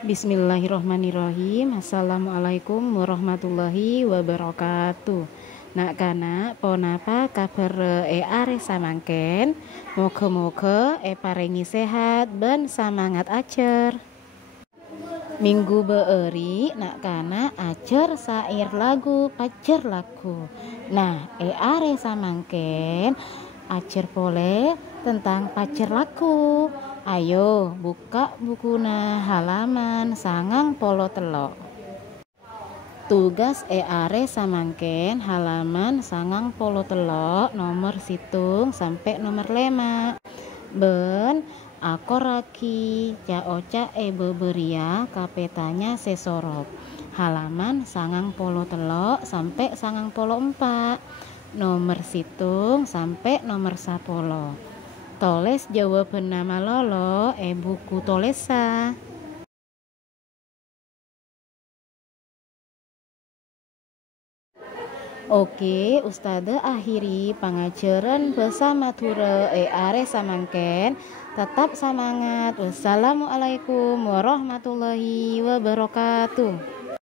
Bismillahirrohmanirrohim. Assalamualaikum warahmatullahi wabarakatuh. Nak kana ponapa kabar are samangken. Moga-moga paringi sehat ben semangat ajar. Minggu beeri nak kana ajar sair lagu pajar lagu. Nah are samangken ajar pole tentang pajar lagu. Ayo buka bukuna halaman sangang polo telok. Tugas are samangken halaman sangang polo telok nomor situng sampai nomor 5. Ben aku raki oca beberia kapetanya sesorop. Halaman sangang polo telok sampai sangang polo 4. Nomor situng sampai nomor 10. Toles jawaban nama lolo buku tolesa. Oke, Ustadzah akhiri pengajaran bersama Tura are samangken. Tetap semangat. Wassalamualaikum warahmatullahi wabarakatuh.